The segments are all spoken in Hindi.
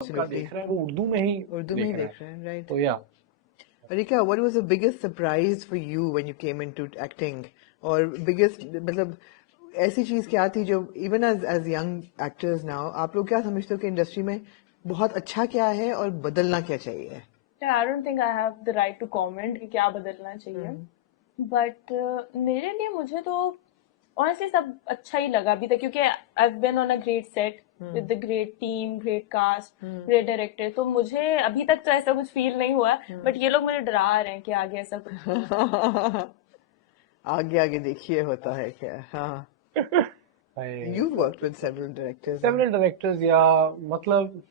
Absolutely. देख रहा है वो उर्दू में ही देख रहा है, right? तो या Arika, what was the biggest surprise for you when you came into acting? और biggest मतलब ऐसी चीज क्या थी जो even as young actors now आप लोग क्या समझते हो कि इंडस्ट्री में बहुत अच्छा क्या है और बदलना क्या चाहिए? I don't think I have the right to comment कि क्या बदलना चाहिए. But मेरे लिए मुझे तो honestly सब अच्छा ही लगा अभी तक क्योंकि I've been on a great set with the great team, great cast, great director. तो मुझे अभी तक तो ऐसा कुछ फील नहीं हुआ बट ये लोग मुझे डरा रहे हैं कि आगे ऐसा कुछ आगे आगे देखिए होता है क्या? हाँ. You've worked with several directors. या मतलब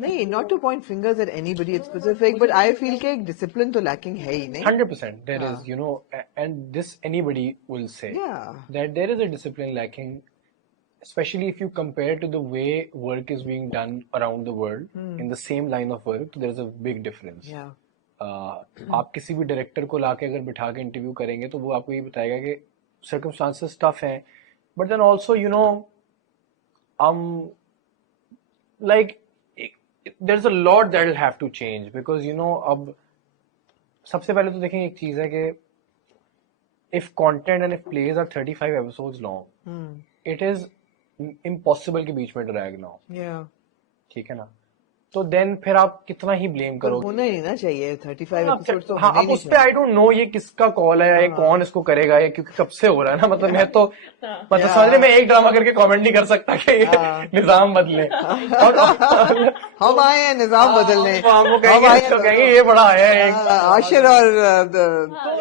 नहीं, not to point fingers at anybody it's specific, but I feel कि एक discipline तो lacking है ही नहीं. 100% there is, you know, and this anybody will say that there is a discipline lacking, especially if you compare to the way work is being done around the world in the same line of work. There is a big difference. आप किसी भी डायरेक्टर को लाके अगर बिठा के इंटरव्यू करेंगे तो वो आपको ये बताएगा कि circumstances tough हैं, but then also you know like there's a lot that will have to change because you know अब सबसे पहले तो देखें एक चीज है कि if content and if plays are 35 episodes long, it is impossible कि बीच में drag ना हो. ठीक है ना? तो देन फिर आप कितना ही ब्लेम करोगे. होना ही ना चाहिए 35 एपिसोड तो. हाँ, अब उस पे आई डोंट नो ये किसका कॉल है या कौन इसको करेगा या क्योंकि कब से हो रहा है ना. मतलब मैं तो मतलब समझ मैं एक ड्रामा करके कमेंट नहीं कर सकता कि निजाम बदले. हम आए हैं निजाम बदलने. हम कहेंगे ये बड़ा आया है. आशिर और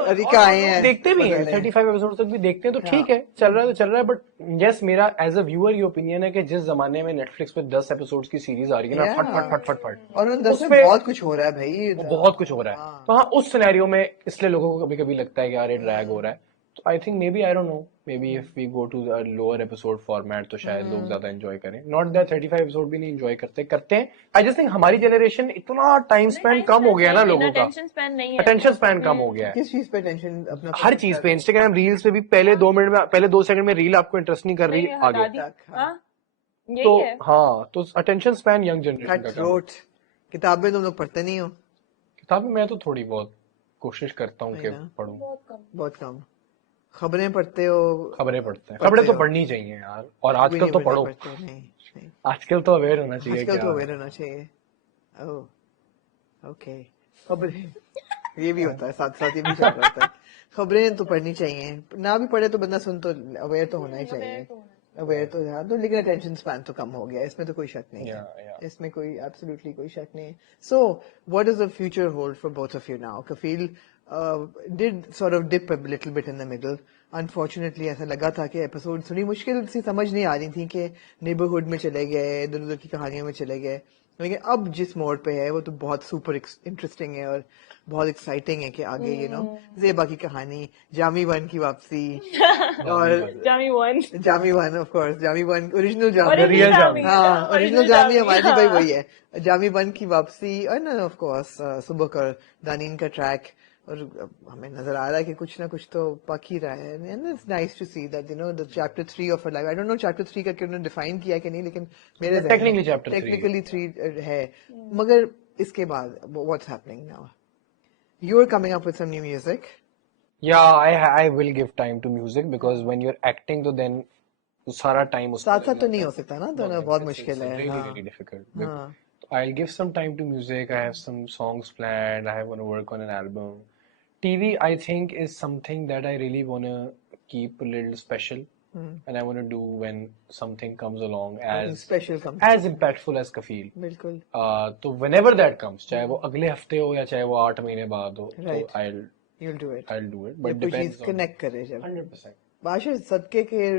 अरिका आए हैं. देखते भी हैं 35 एपिसोड तक भी देखते हैं तो ठीक है, चल रहा है तो चल रहा है. बट यस, मेरा एज अ व्यूअर ये ओपिनियन है कि जिस जमाने में नेटफ्लिक्स पे 10 एपिसोड की सीरीज आ रही है ना, फट और उन 10 में बहुत कुछ हो रहा है भाई. बहुत कुछ हो रहा है. तो हाँ, उस सिनेरियो में इसलिए लोगों को कभी कभी लगता है कि यार ये ड्रैग हो रहा है. तो I think maybe I don't know, maybe if we go to lower episode format तो शायद लोग ज्यादा एंजॉय करें. नॉट दैट 35 एपिसोड भी नहीं एंजॉय करते हैं. आई जस्ट थिंक हमारी जनरेशन इतना टाइम स्पेंड कम हो गया ना लोगों का. अटेंशन स्पैन कम हो गया है. किस चीज पे टेंशन अपना? हर चीज पे. इंस्टाग्राम रील्स पे भी पहले 2 मिनट में, पहले 2 सेकंड में रील आपको इंटरेस्ट नहीं कर रही, आगे. तो हाँ, तो अटेंशन स्पैन यंग जनरेशन का कम. किताबें तुम लोग पढ़ते नहीं हो? किताबें मैं तो थोड़ी बहुत कोशिश करता हूँ कि पढूं. बहुत कम. खबरें पढ़ते हो? खबरें पढ़ते हैं. खबरें तो पढ़नी चाहिए यार. और आजकल तो पढ़ो. आजकल तो अवेयर होना चाहिए. आजकल तो अवेयर होना चाहिए. ओके. खबरें ये भी होता है, साथ साथ ये भी चल रहा होता है. खबरें तो पढ़नी चाहिए. ना भी पढ़े तो बंदा सुन तो अवेयर तो होना ही चाहिए. अवेयर तो है तो, लेकिन अटेंशन स्पैन तो कम हो गया. इसमें तो कोई शक नहीं है. इसमें कोई एब्सोल्युटली कोई शक नहीं है. So what is the future hold for both of you now? Kafeel did sort of dip a little bit in the middle. Unfortunately ऐसा लगा था कि एपिसोड थोड़ी मुश्किल सी समझ नहीं आ रही थी कि नेबरहुड में चले गए, इधर उधर की कहानियों में चले गए. लेकिन अब जिस मोड पे है वो तो बहुत सुपर इंटरेस्टिंग है और बहुत एक्साइटिंग है कि आगे यू नो ज़ेबा की कहानी, जामी वन की वापसी और Jami one of course, Jami one original Jami, real Jami. हाँ, ओरिजिनल जामी हमारी भाई वही है. जामी वन की वापसी और ऑफ कोर्स सुबह कर दानीन का ट्रैक. और हमें नजर आ रहा है कि कुछ ना कुछ तो पक ही रहा है. And it's nice to see that you know the chapter 3 of her life. I don't know chapter 3 का क्यों डिफाइन किया कि नहीं, लेकिन मेरे टेक्निकली 3 है. मगर इसके बाद what's happening now? You are coming up with some new music. I will give time to music because when you are acting तो देन सारा टाइम उस साथ साथ तो नहीं हो सकता ना, तो बहुत मुश्किल है. really difficult. I'll give some time to music. I have some songs planned. I want to work on an album. TV, I think, is something that I really want to keep a little special. And I want to do when something comes along as special, as impactful as Kafil. बिल्कुल. तो whenever that comes, चाहे वो अगले हफ्ते हो या चाहे वो 8 महीने बाद हो, right. तो You'll do it. I'll do it. But depends on connect करे जब. 100%. बादशाह सदके के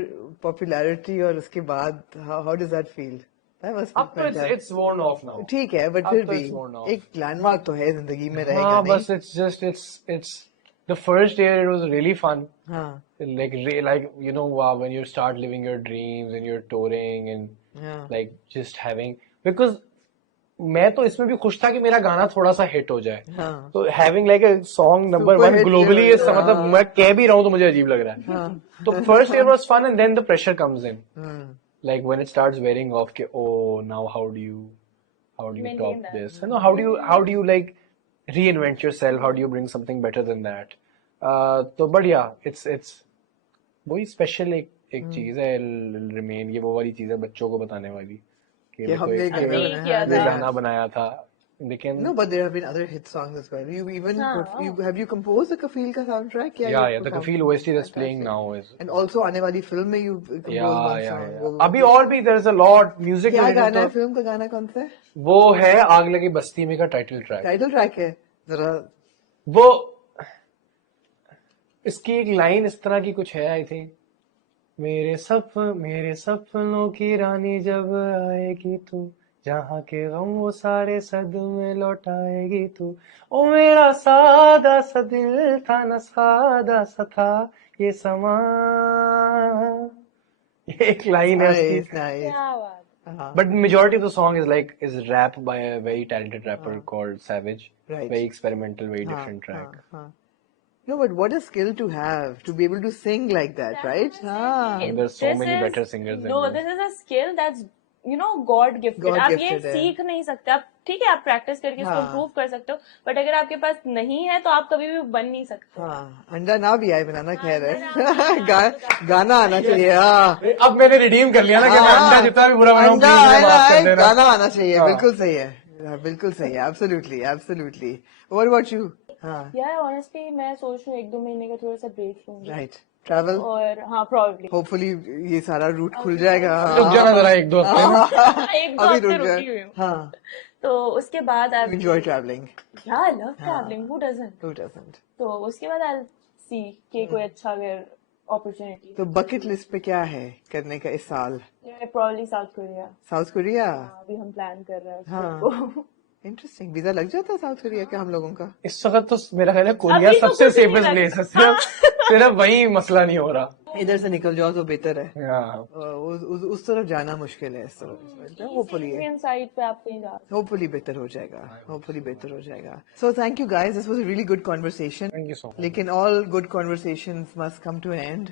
पॉपुलैरिटी और उसके बाद how does that feel? अब तो it's worn off now. ठीक है, बट फिर भी एक लैंडमार्क तो है जिंदगी में रहेगा. हाँ, बस it's the first year it was really fun. Like you know when you start living your dreams and you're touring and like just having, because मैं तो इसमें भी खुश था कि मेरा गाना थोड़ा सा हिट हो जाए. तो having like a song number 1 globally is मतलब मैं कह भी रहा हूँ तो मुझे अजीब लग रहा है. तो first year was fun and then the pressure comes in. like when it starts wearing off, ke, oh, now how do you Maintain top that. this? No, how do you like reinvent yourself? How do you bring something better than that? तो but yeah, it's वही स्पेशल एक चीज है, रिमेन, ये वो वाली चीज है बच्चों को बताने वाली कि कि हमने देखो गाना हमने किया ये था। गाना बनाया था, लेकिन No, but there have been other hit songs as well. You even हाँ. have you composed the Kafil ka soundtrack? yeah, the Kafil OST that's playing now is And also आने वाली film में you composed one song. वो- अभी और भी there's a lot music क्या related गाना है? तो फिल्म का गाना कौन सा है? वो है आग लगी बस्ती में का टाइटल ट्रैक। टाइटल ट्रैक है जरा वो इसकी एक लाइन इस तरह की कुछ है, आई थिंक, मेरे सपनों की रानी जब आएगी तू, जहाँ के गम वो सारे सदमे लौटाएगी तू, ओ मेरा सादा सा दिल था न सादा सा था ये समा, ये एक लाइन है nice, उसकी। nice. क्या बात। But majority of the song is rap by a very talented rapper called Savage. Right. Very experimental, very हाँ, different track. हाँ. No, but what a skill to have to be able to sing like that, right? हाँ. And there's so This many is- better singers than No, this. this is a skill that's God gifted. God आप ये gifted है. सीख नहीं सकते। आप ठीक है, आप प्रैक्टिस करके इसको हाँ. इम्प्रूव कर सकते हो, बट अगर आपके पास नहीं है तो आप कभी भी बन नहीं सकते। हाँ, अंडा ना भी आए बनाना खैर है गाना आना चाहिए। हाँ, अब मैंने रिडीम कर लिया ना कि मैं अंडा जितना भी बुरा बनाऊं, अंडा please मुझे आए ना माफ कर आए, देना। गाना आना चाहिए। हाँ. बिल्कुल सही है, हाँ, बिल्कुल सही है। Absolutely absolutely. What about you? हाँ, यार ऑनेस्टली मैं सोच रही हूँ 1-2 महीने का थोड़ा सा ब्रेक लूंगी, राइट, ट्रैवल, और हाँ प्रोबेबली होपफुली ये सारा रूट खुल जाएगा। रुक जाना जरा 1-2 हफ्ते। 1-2 अभी हफ्ते रुक रुकी हुई जाए। हूँ, हाँ, तो उसके बाद I enjoy travelling. I love travelling, who doesn't. Who doesn't? तो उसके बाद आई सी कि कोई अच्छा अगर अपॉर्चुनिटी, तो बकेट लिस्ट पे क्या है करने का इस साल? Probably south Korea. South Korea? अभी हम प्लान कर रहे हैं हाँ. उसको। इंटरेस्टिंग। वीजा लग जाता है साउथ कोरिया का हम लोगों का? इस वक्त तो मेरा ख्याल है कोरिया अभी तो सबसे कुछ नहीं सेफेस्ट लग- प्लेस है, सिर्फ वही मसला नहीं हो रहा। इधर से निकल जाओ तो बेहतर है। Yeah. उस तरफ जाना मुश्किल है, इस तरफ होपफुली Indian side पे आप कहीं जा रहे हो। होपफुली बेहतर हो जाएगा, होपफुली बेहतर हो जाएगा। So thank you guys, this was a really good conversation. Thank you so much. लेकिन all good conversations must come to end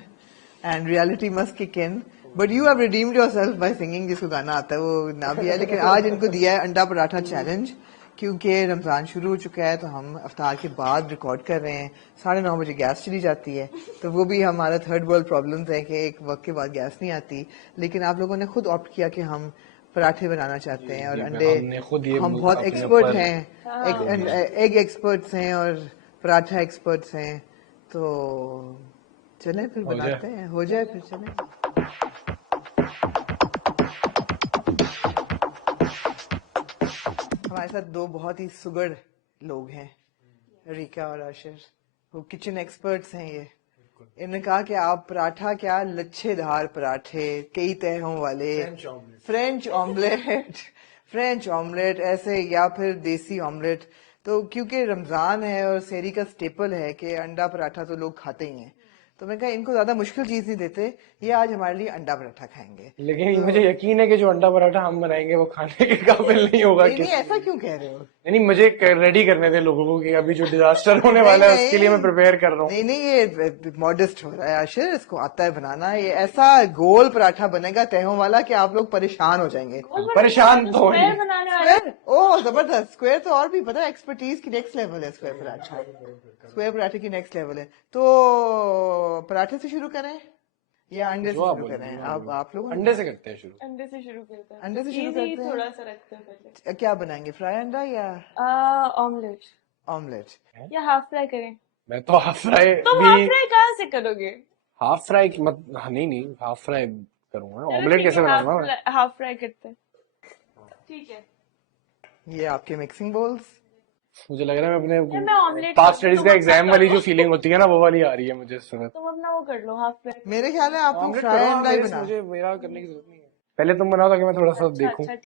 and reality must kick in. But you have redeemed yourself by singing. जिसको गाना आता है वो ना भी है, लेकिन आज इनको दिया है अंडा पराठा चैलेंज, क्योंकि रमजान शुरू हो चुका है तो हम अफ्तार के बाद रिकॉर्ड कर रहे हैं। 9:30 बजे गैस चली जाती है, तो वो भी हमारा थर्ड वर्ल्ड प्रॉब्लम्स है कि एक वक्त के बाद गैस नहीं आती। लेकिन आप लोगों ने खुद ऑप्ट किया कि हम पराठे बनाना चाहते हैं और जी, अंडे, हमने खुद ये हम बहुत अपने एक्सपर्ट ऊपर- हैं, एग एक्सपर्ट्स हैं और पराठा एक्सपर्ट्स हैं। तो चलें फिर हो जाए। बनाते हैं, हो जाए फिर चलें। हमारे साथ दो बहुत ही सुगढ़ लोग हैं, रीका और आशिर, वो किचन एक्सपर्ट्स हैं। ये इन्होंने कहा कि आप पराठा क्या, लच्छेदार पराठे, कई तहों वाले, फ्रेंच ऑमलेट ऐसे, या फिर देसी ऑमलेट। तो क्योंकि रमजान है और सेहरी का स्टेपल है कि अंडा पराठा तो लोग खाते ही हैं, तो मैं कहा इनको ज्यादा मुश्किल चीज नहीं देते, ये आज हमारे लिए अंडा पराठा खाएंगे। लेकिन मुझे यकीन है कि जो अंडा पराठा हम बनाएंगे वो खाने के काबिल नहीं होगा। नहीं, ऐसा क्यों कह रहे हो? नहीं, मुझे रेडी करने दे लोगों को कि अभी जो डिजास्टर होने वाला है उसके लिए मैं प्रिपेयर कर रहा हूँ। नहीं, ये मॉडेस्ट हो रहा है आशिर, इसको आता है बनाना। ये ऐसा गोल पराठा बनेगा तहों वाला कि आप लोग परेशान हो जाएंगे। परेशान तो स्क्वायर होंगे। बनाने वाले स्क्वायर, ओह जबरदस्त। स्क्वायर तो और भी पता है, एक्सपर्टीज की नेक्स्ट लेवल है स्क्वायर पराठा। स्क्वायर पराठे की नेक्स्ट लेवल है। तो पराठे से शुरू करें या अंडे से जो आप शुरू बोलो, करें? आप लोग अंडे से करते हैं शुरू। अंडे से शुरू करते हैं। अंडे से शुरू Easy करते हैं। थोड़ा सा रखते हैं पहले। क्या बनाएंगे, फ्राई अंडा या ऑमलेट ऑमलेट? या हाफ फ्राई करें? मैं तो हाफ फ्राई तुम भी, हाफ फ्राई कहाँ से करोगे? हाफ फ्राई मत, नहीं हाफ फ्राई करूंगा। ऑमलेट कैसे बनाऊंगा मैं? हाफ फ्राई करते हैं, ठीक है। ये आपके मिक्सिंग बोल्स। मुझे लग रहा है मैं मैं अपने ऑमलेट पास्ट स्टडीज का एग्जाम वाली जो फीलिंग होती है ना, वो वाली आ रही है मुझे इस वक्त। तुम अपना वो कर लो, हाफ फ्राई। मेरे ख्याल है आप लोग ऑमलेट फ्राई करो, अंडा ही मेरे से बना। मुझे मेरा करने की जरूरत नहीं है। पहले तुम बनाओ ताकि मैं थोड़ा सा देखूं। अच्छा